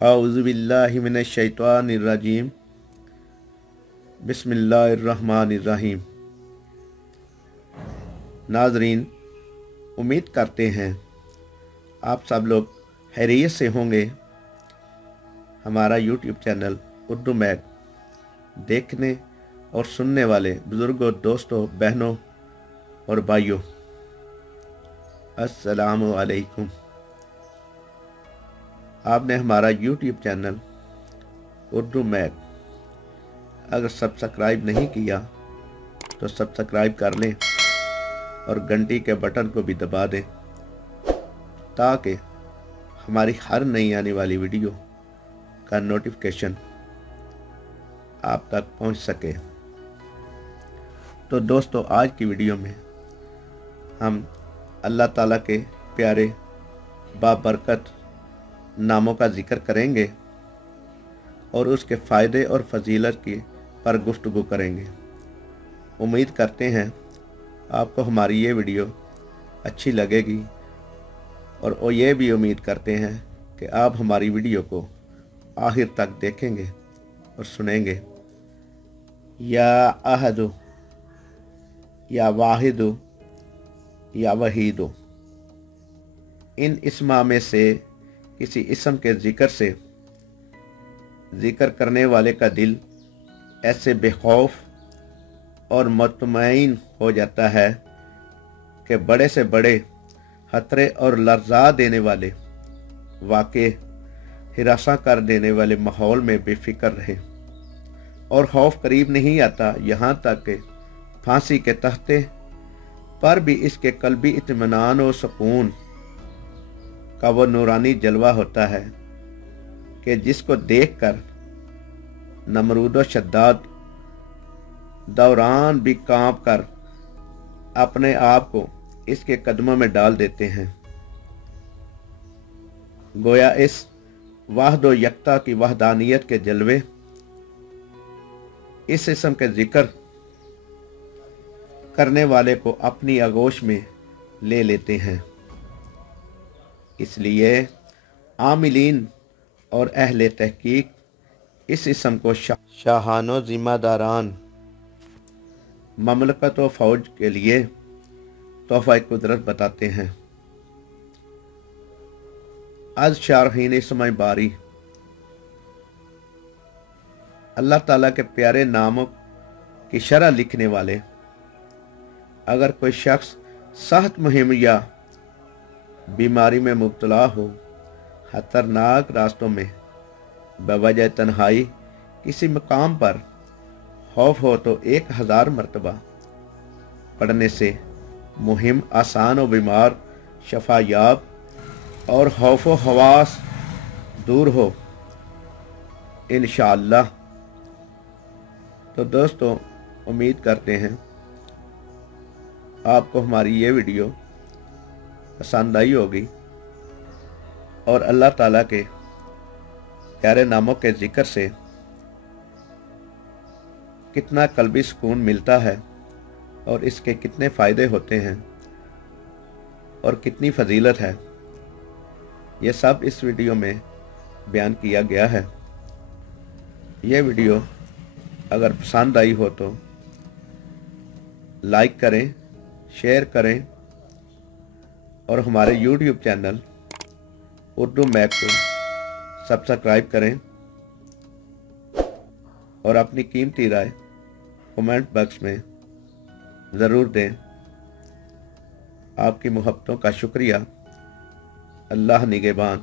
औज़ुबिल्लाहि मिनश्शैतानिर्रजीम बिस्मिल्लाहिर्रहमानिर्रहीम। नाज़रीन, उम्मीद करते हैं आप सब लोग खैरियत से होंगे। हमारा यूट्यूब चैनल उर्दू मैग देखने और सुनने वाले बुज़ुर्गों, दोस्तों, बहनों और भाइयों, अस्सलामु अलैकुम। आपने हमारा यूट्यूब चैनल उर्दू मैग अगर सब्सक्राइब नहीं किया तो सब्सक्राइब कर लें और घंटी के बटन को भी दबा दें ताकि हमारी हर नई आने वाली वीडियो का नोटिफिकेशन आप तक पहुंच सके। तो दोस्तों, आज की वीडियो में हम अल्लाह ताला के प्यारे बाबरकत नामों का जिक्र करेंगे और उसके फ़ायदे और फजीलत की पर गुफ्तगू करेंगे। उम्मीद करते हैं आपको हमारी ये वीडियो अच्छी लगेगी और ये भी उम्मीद करते हैं कि आप हमारी वीडियो को आखिर तक देखेंगे और सुनेंगे। या अहदु, या वाहिदु, या वहीदु, इन इस्मा में से किसी इस्म के ज़िक्र करने वाले का दिल ऐसे बेखौफ और मुतमईन हो जाता है कि बड़े से बड़े खतरे और लर्जा देने वाले वाक़े, हिरासा कर देने वाले माहौल में बेफिक्र रहे और खौफ करीब नहीं आता। यहाँ तक कि फांसी के तख्ते पर भी इसके कल्बी इत्मीनान और सुकून का वो नूरानी जलवा होता है कि जिसको देखकर नमरूद और शद्दाद दौरान भी कांप कर अपने आप को इसके कदमों में डाल देते हैं। गोया इस वाहद व यकता की वहदानियत के जलवे इस इस्म के जिक्र करने वाले को अपनी आगोश में ले लेते हैं। इसलिए आमिलीन और अहले तहकीक इस इस्म को शाहानो ज़िम्मेदारान ममलकत व फ़ौज के लिए तोहफ़ा कुदरत बताते हैं। आज शारहीन इसमाई बारी, अल्लाह ताला के प्यारे नामों की शरह लिखने वाले, अगर कोई शख्स सख्त मुहिम या बीमारी में मुब्तला हो, खतरनाक रास्तों में बवजह तन्हाई किसी मकाम पर खौफ हो तो 1000 मरतबा पढ़ने से मुहिम आसान व बीमार शफायाब और खौफ व हवास दूर हो इंशाअल्लाह। तो दोस्तों, उम्मीद करते हैं आपको हमारी ये वीडियो पसंद आई होगी और अल्लाह ताला के प्यारे नामों के ज़िक्र से कितना कल्बी सुकून मिलता है और इसके कितने फ़ायदे होते हैं और कितनी फजीलत है, ये सब इस वीडियो में बयान किया गया है। ये वीडियो अगर पसंद आई हो तो लाइक करें, शेयर करें और हमारे यूट्यूब चैनल उर्दू मैग को सब्सक्राइब करें और अपनी कीमती राय कमेंट बॉक्स में ज़रूर दें। आपकी मोहब्बतों का शुक्रिया। अल्लाह निगहबान।